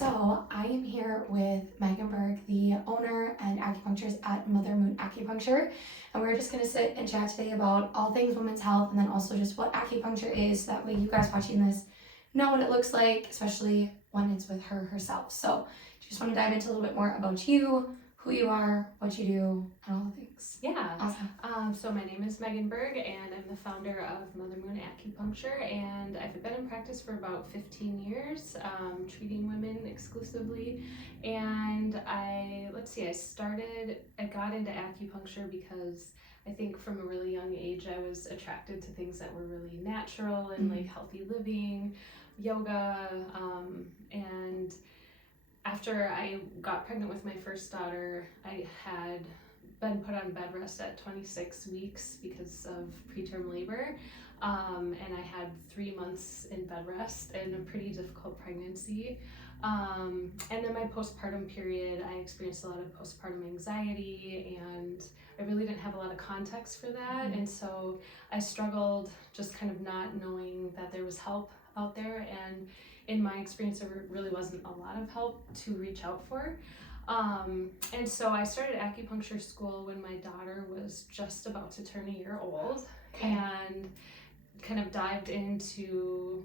So I am here with Meghan Berg, the owner and acupuncturist at Mother Moon Acupuncture, and we're just going to sit and chat today about all things women's health, and then also just what acupuncture is, so that way you guys watching this know what it looks like, especially when it's with her herself. So just want to dive into a little bit more about you, who you are, what you do, and all the things. Yeah. Awesome. So my name is Meghan Berg, and I'm the founder of Mother Moon Acupuncture, and I've been in practice for about 15 years, treating women exclusively. And I got into acupuncture because I think from a really young age I was attracted to things that were really natural and like healthy living, yoga, and after I got pregnant with my first daughter, I had been put on bed rest at 26 weeks because of preterm labor, and I had 3 months in bed rest and a pretty difficult pregnancy. And then my postpartum period, I experienced a lot of postpartum anxiety, and I really didn't have a lot of context for that, and so I struggled just kind of not knowing that there was help out there, and in my experience there really wasn't a lot of help to reach out for. And so I started acupuncture school when my daughter was just about to turn a year old, and kind of dived into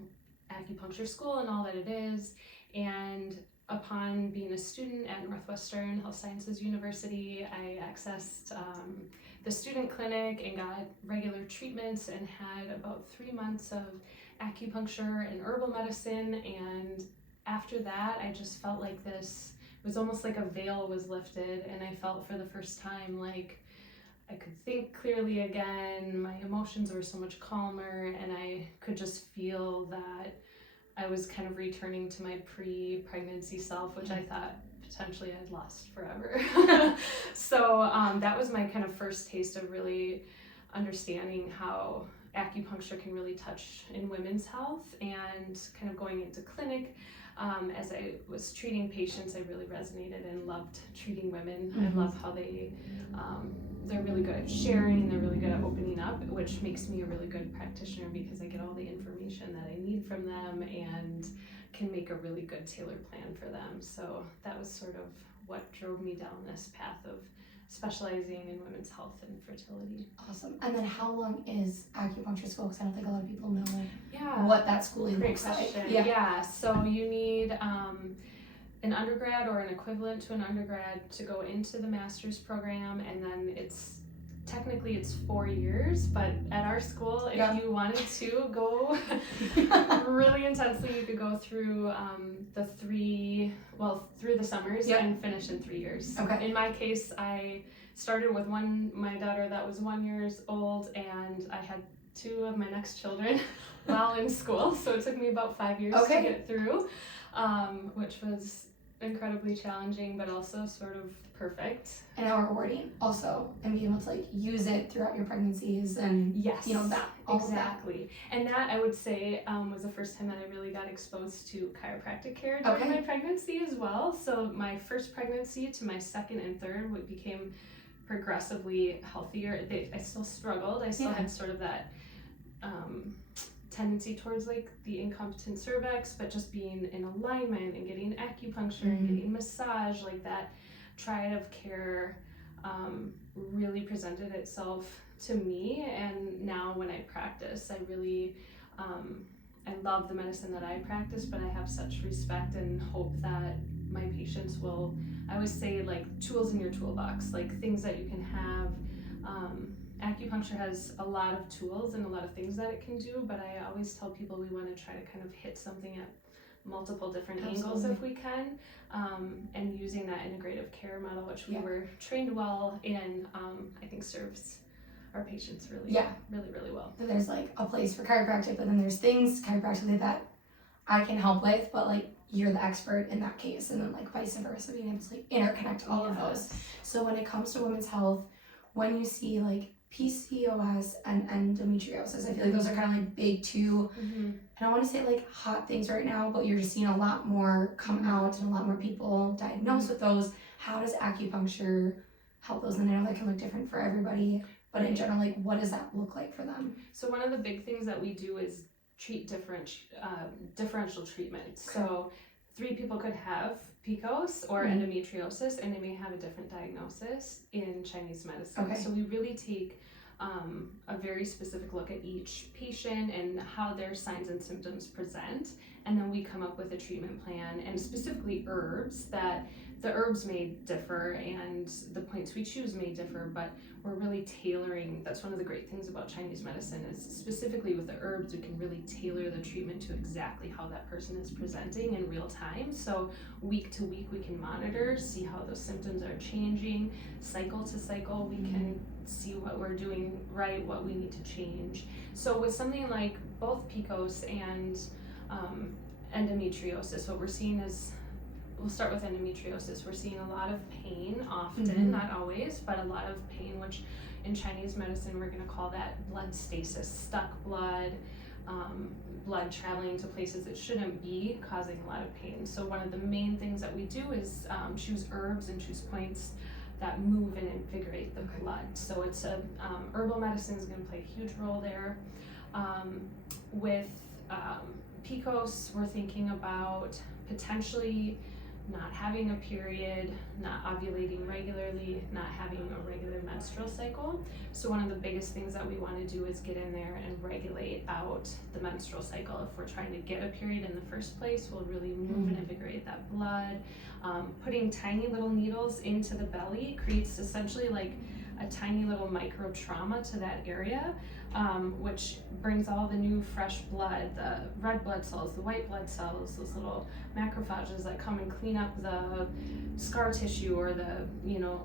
acupuncture school and all that it is. And upon being a student at Northwestern Health Sciences University, I accessed the student clinic and got regular treatments and had about 3 months of acupuncture and herbal medicine. And after that, I just felt like this was almost like a veil was lifted, and I felt for the first time like I could think clearly again. My emotions were so much calmer, and I could just feel that I was kind of returning to my pre-pregnancy self, which I thought potentially I'd lost forever. So that was my kind of first taste of really understanding how acupuncture can really touch in women's health, and kind of going into clinic. As I was treating patients, I really resonated and loved treating women. I love how they're really good at sharing, they're really good at opening up, which makes me a really good practitioner because I get all the information that I need from them and can make a really good tailored plan for them. So that was sort of what drove me down this path of specializing in women's health and fertility. Awesome. And then how long is acupuncture school? Because I don't think a lot of people know Yeah. what that schooling Great looks question. like. Yeah, so you need an undergrad or an equivalent to an undergrad to go into the master's program, and then it's 4 years, but at our school, if you wanted to go really intensely, you could go through through the summers and finish in 3 years. Okay. In my case, I started with my daughter that was 1 year old, and I had 2 of my next children while in school, so it took me about 5 years to get through, which was incredibly challenging, but also sort of perfect. And how rewarding also, and being able to like use it throughout your pregnancies and that. Exactly. And that, I would say, was the first time that I really got exposed to chiropractic care during my pregnancy as well. So my first pregnancy to my second and third became progressively healthier. I still struggled. I still had sort of that tendency towards like the incompetent cervix, but just being in alignment and getting acupuncture and getting massage, like that triad of care really presented itself to me. And now when I practice, I really I love the medicine that I practice, but I have such respect and hope that my patients will, I always say, like, tools in your toolbox, like things that you can have. Acupuncture has a lot of tools and a lot of things that it can do, but I always tell people we want to try to kind of hit something at multiple different angles if we can, and using that integrative care model, which we were trained well in, I think serves our patients really well. There's like a place for chiropractic, but then there's things chiropractically that I can help with, but like you're the expert in that case, and then like vice versa, being able to like interconnect all of those. So when it comes to women's health, when you see like PCOS and endometriosis, I feel like those are kind of like big two, I don't want to say like hot things right now, but you're just seeing a lot more come out and a lot more people diagnosed with those. How does acupuncture help those? And I know that can look different for everybody, but in general, like what does that look like for them? So one of the big things that we do is treat differential treatment. So 3 people could have PCOS or endometriosis, and they may have a different diagnosis in Chinese medicine. Okay. So we really take a very specific look at each patient and how their signs and symptoms present, and then we come up with a treatment plan, and specifically herbs, that the herbs may differ and the points we choose may differ, but we're really tailoring. That's one of the great things about Chinese medicine, is specifically with the herbs, we can really tailor the treatment to exactly how that person is presenting in real time. So week to week we can monitor, see how those symptoms are changing. Cycle to cycle we can see what we're doing right, what we need to change. So with something like both PCOS and endometriosis, what we're seeing is, we'll start with endometriosis. We're seeing a lot of pain often, not always, but a lot of pain, which in Chinese medicine we're going to call that blood stasis, stuck blood, blood traveling to places it shouldn't be, causing a lot of pain. So one of the main things that we do is choose herbs and choose points that move and invigorate the blood. So it's a herbal medicine is going to play a huge role there. With PCOS, we're thinking about potentially not having a period, not ovulating regularly, not having a regular menstrual cycle. So one of the biggest things that we want to do is get in there and regulate out the menstrual cycle. If we're trying to get a period in the first place, we'll really move and invigorate that blood. Putting tiny little needles into the belly creates essentially like a tiny little micro trauma to that area, which brings all the new fresh blood, the red blood cells, the white blood cells, those little macrophages that come and clean up the scar tissue or the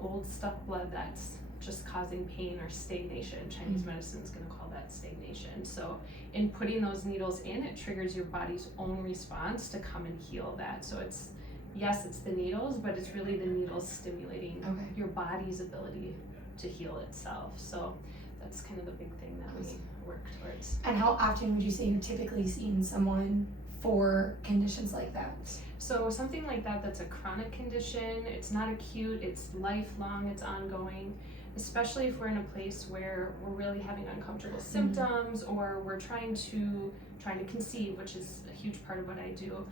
old stuck blood that's just causing pain or stagnation. Chinese medicine is going to call that stagnation. So in putting those needles in, it triggers your body's own response to come and heal that. So it's the needles, but it's really the needles stimulating your body's ability to heal itself. So that's kind of the big thing that we work towards. And how often would you say you're typically seeing someone for conditions like that? So something like that, that's a chronic condition. It's not acute, it's lifelong, it's ongoing, especially if we're in a place where we're really having uncomfortable symptoms, or we're trying to conceive, which is a huge part of what I do.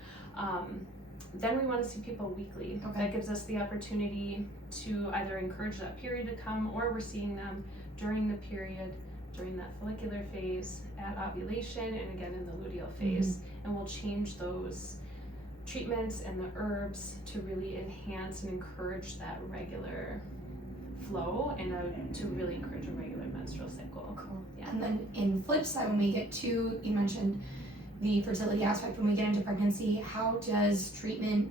Then we want to see people weekly. That gives us the opportunity to either encourage that period to come, or we're seeing them during the period, during that follicular phase, at ovulation, and again in the luteal phase. And we'll change those treatments and the herbs to really enhance and encourage that regular flow, and to really encourage a regular menstrual cycle. Cool. Yeah. And then in flip side, when we get to, you mentioned the fertility aspect, when we get into pregnancy, how does treatment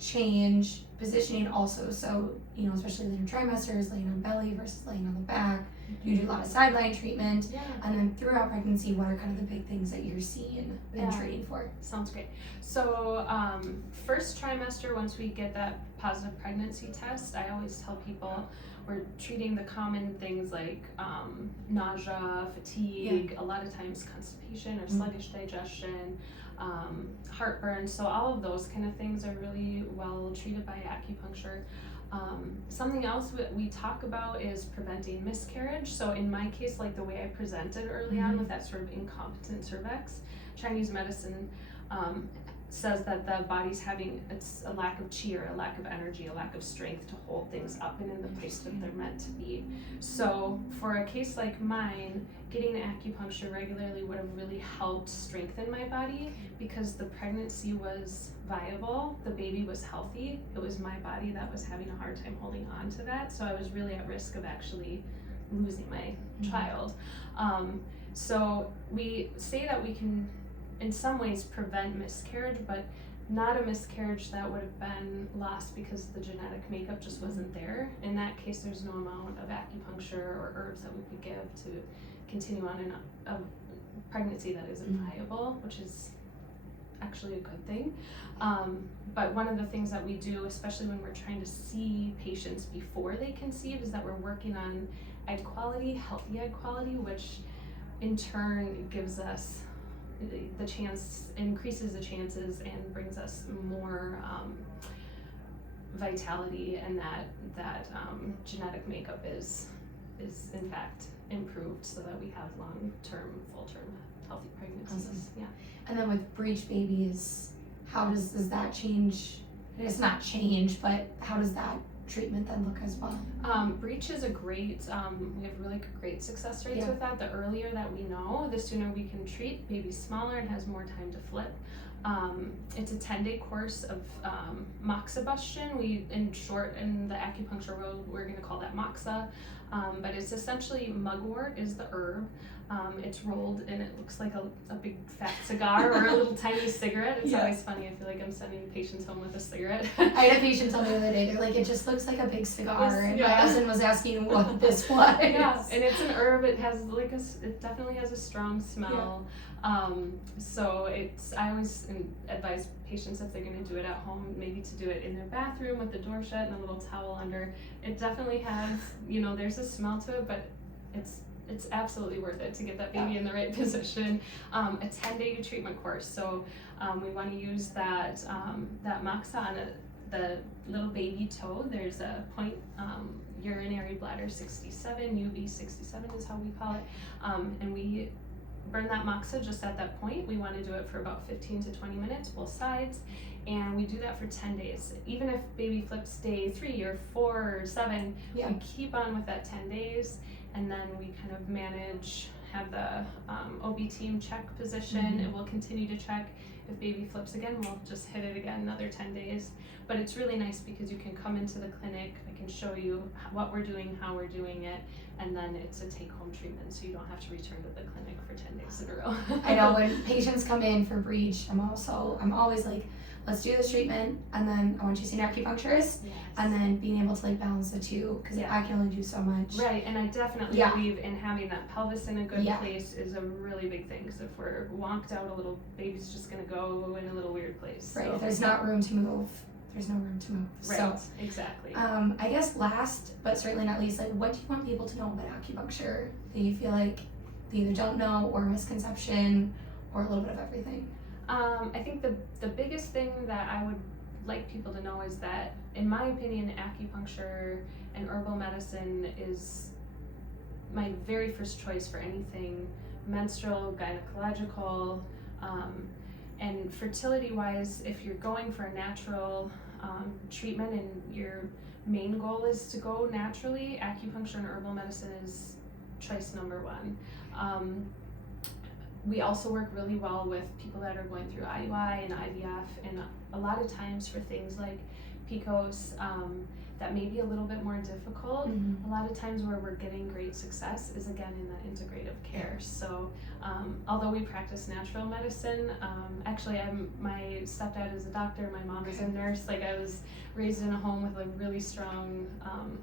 change positioning also? So, especially later trimesters, laying on belly versus laying on the back. You do a lot of sideline treatment. And then throughout pregnancy, what are kind of the big things that you're seeing and treating for? Sounds great. So first trimester, once we get that positive pregnancy test, I always tell people we're treating the common things like nausea, fatigue, a lot of times constipation or sluggish digestion, heartburn. So all of those kind of things are really well treated by acupuncture. Something else we talk about is preventing miscarriage. So in my case, like the way I presented early on with that sort of incompetent cervix, Chinese medicine says that the body's having a lack of qi, or a lack of energy, a lack of strength to hold things up and in the place that they're meant to be. So for a case like mine, getting acupuncture regularly would have really helped strengthen my body, because the pregnancy was viable, the baby was healthy, it was my body that was having a hard time holding on to that. So I was really at risk of actually losing my child. So we say that we can in some ways prevent miscarriage, but not a miscarriage that would have been lost because the genetic makeup just wasn't there. In that case, there's no amount of acupuncture or herbs that we could give to continue on in a pregnancy that isn't viable, which is actually a good thing. But one of the things that we do, especially when we're trying to see patients before they conceive, is that we're working on egg quality, healthy egg quality, which in turn gives us the chance, increases the chances and brings us more vitality, and that genetic makeup is in fact improved, so that we have long-term, full-term healthy pregnancies. And then with breech babies, how does that change? It's not change, but how does that treatment then look as well? Breech is a great, we have really great success rates with that. The earlier that we know, the sooner we can treat. Baby's smaller and has more time to flip. It's a 10-day course of MOXA. We, in short, in the acupuncture world, we're going to call that MOXA. But it's essentially mugwort is the herb. It's rolled and it looks like a big fat cigar or a little tiny cigarette. It's always funny. I feel like I'm sending patients home with a cigarette. I had a patient tell me the other day, they're like, it just looks like a big cigar. And my husband was asking what this was. Yeah, and it's an herb. It has like it definitely has a strong smell. So I always advise patients if they're going to do it at home, maybe to do it in their bathroom with the door shut and a little towel under. It definitely has, there's a smell to it, but it's absolutely worth it to get that baby in the right position. A 10-day treatment course. So we want to use that MOXA on the little baby toe. There's a point urinary bladder 67, UB 67 is how we call it, and we burn that MOXA just at that point. We want to do it for about 15 to 20 minutes, both sides, and we do that for 10 days. Even if baby flips day 3 or 4 or 7, we keep on with that 10 days, and then we kind of have the OB team check position, and we'll continue to check. If baby flips again, we'll just hit it again another 10 days. But it's really nice because you can come into the clinic, I can show you what we're doing, how we're doing it, and then it's a take-home treatment, so you don't have to return to the clinic for 10 days in a row. I know when patients come in for Breech, I'm always like, let's do this treatment, and then I want you to see an acupuncturist, and then being able to like balance the two, because I can only do so much. Right, and I definitely believe in having that pelvis in a good place is a really big thing, because if we're wonked out a little, baby's just going to go in a little weird place. Right, so, if there's not room to move, there's no room to move. Right, so, exactly. I guess last, but certainly not least, like, what do you want people to know about acupuncture that you feel like they either don't know, or misconception, or a little bit of everything? I think the biggest thing that I would like people to know is that, in my opinion, acupuncture and herbal medicine is my very first choice for anything menstrual, gynecological, and fertility-wise. If you're going for a natural treatment and your main goal is to go naturally, acupuncture and herbal medicine is choice number one. We also work really well with people that are going through IUI and IVF, and a lot of times for things like PCOS that may be a little bit more difficult. A lot of times where we're getting great success is again in that integrative care. So although we practice natural medicine, actually my stepdad is a doctor, my mom is a nurse. Like, I was raised in a home with a really strong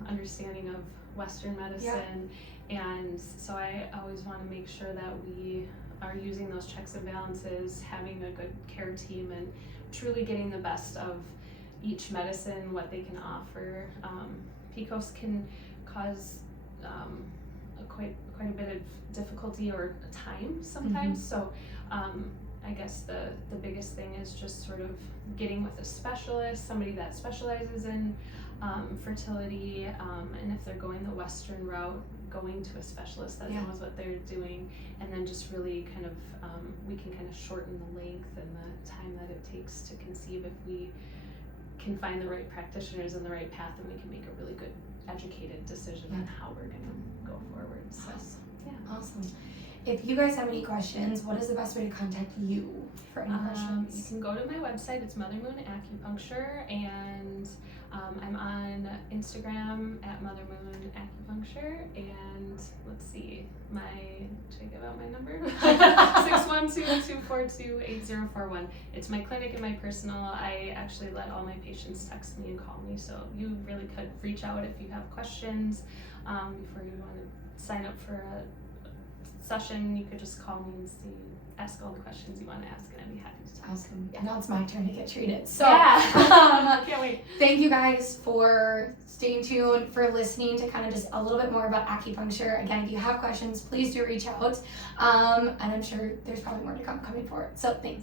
understanding of Western medicine, and so I always want to make sure that we are using those checks and balances, having a good care team, and truly getting the best of each medicine, what they can offer. PCOS can cause quite a bit of difficulty or time sometimes. So I guess the biggest thing is just sort of getting with a specialist, somebody that specializes in fertility, and if they're going the Western route, going to a specialist that knows what they're doing, and then just really kind of we can kind of shorten the length and the time that it takes to conceive if we can find the right practitioners and the right path, and we can make a really good educated decision on how we're going to go forward. So awesome. If you guys have any questions, what is the best way to contact you for any questions? You can go to my website. It's Mother Moon Acupuncture, and I'm on Instagram at Mother Moon Acupuncture, and let's see, should I give out my number? 612-242-8041. It's my clinic and my personal. I actually let all my patients text me and call me, so you really could reach out if you have questions. Before you want to sign up for a session, you could just call me and ask all the questions you want to ask, and I'd be happy to talk. Awesome. Now it's my turn to get treated. So can't wait. Thank you guys for staying tuned, for listening to kind of just a little bit more about acupuncture. Again, if you have questions, please do reach out. And I'm sure there's probably more to come coming forward. So thanks.